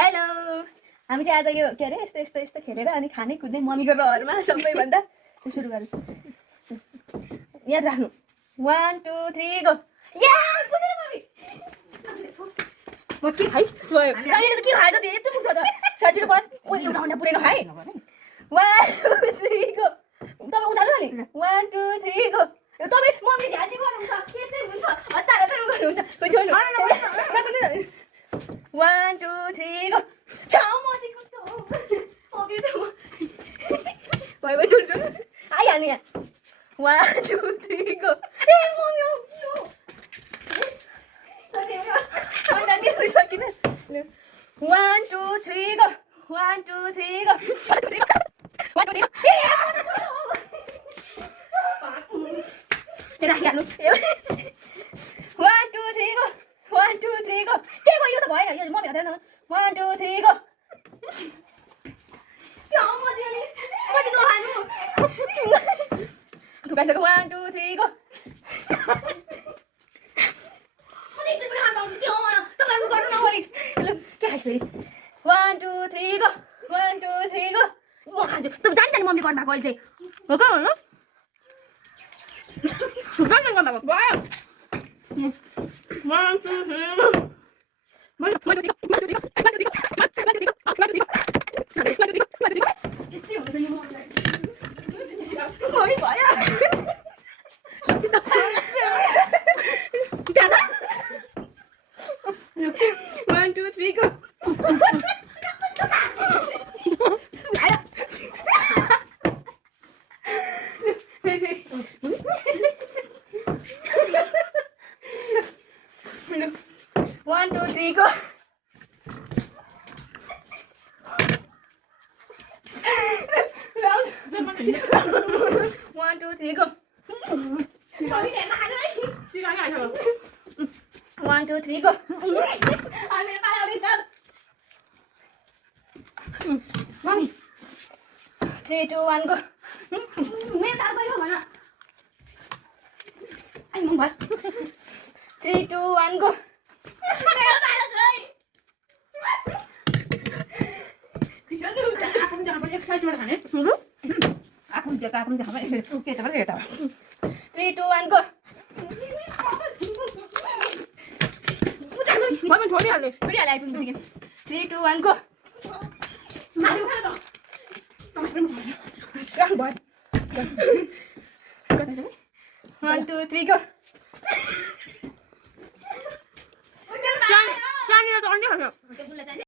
Hello हामी चाहिँ आज यो के अरे यस्तो यस्तो यस्तो खेलेर अनि खाने कुद्ने मम्मीको रहरमा सबैभन्दा सुरु गरौँ याद राख्नु 1 2 3 गो या कुदेर मम्मी म के खाइ अहिले त के खाएछ त्यो यत्रो पुग्छ त सजिलो पर ओ एउटा अन्डा पुरै नखाए 1 2 3 गो तपाईँ उचाल्नु नि 1 2 3 गो तपाईँ मम्मी झ्याजी गर्नुहुन्छ त्यसै हुन्छ हतार हतार गर्नुहुन्छ कोही छोड्नु 1 2 3 गो छाउ मजीको त ओके त म भाइ भाइ छोड्छु आइहाल्नु यहाँ 1 2 3 गो ए मम्मी अन्डा नि सकिन 1 2 3 गो 1 2 3 गो 1 2 3 राखिहाल्नु 1 2 3 गो 1 2 3 गो के गयो यो त भएन यो मम्मी हटाउन 1 2 3 गो छाउ मजीले मजीको खानु थुकाइसक्यो 1 2 3 गो अनि चाहिँ पनि हात त्यो तपाईहरु गर्नु न अलिक के खाइस फेरि 1 2 3 गो 1 2 3 गो म खान्छु त जान्छ नि मम्मी गर्नु भएको अहिले चाहिँ हो त हो गर्नु गर्नु भयो 1 2 3 go. One, two, three, go. One, two, three, go. 1 2 3 go. Mommy. 3 2 1 go. Mấy tao bây giờ mà nè. Anh mong bà. 3 2 1 go. Mẹ nó lại là người. Cái đứa chả không cho nó sai cho nó hả? Không cho không phải. Ok tao bắt tao. 3 2 1 go. Mọi mình thổi đi hả? Thổi đi lại cùng đi. 3 2 1 go. Mà đi khác rồi. Răng bật. 1 2 3 go. Sang đi ra tao ăn đi hả?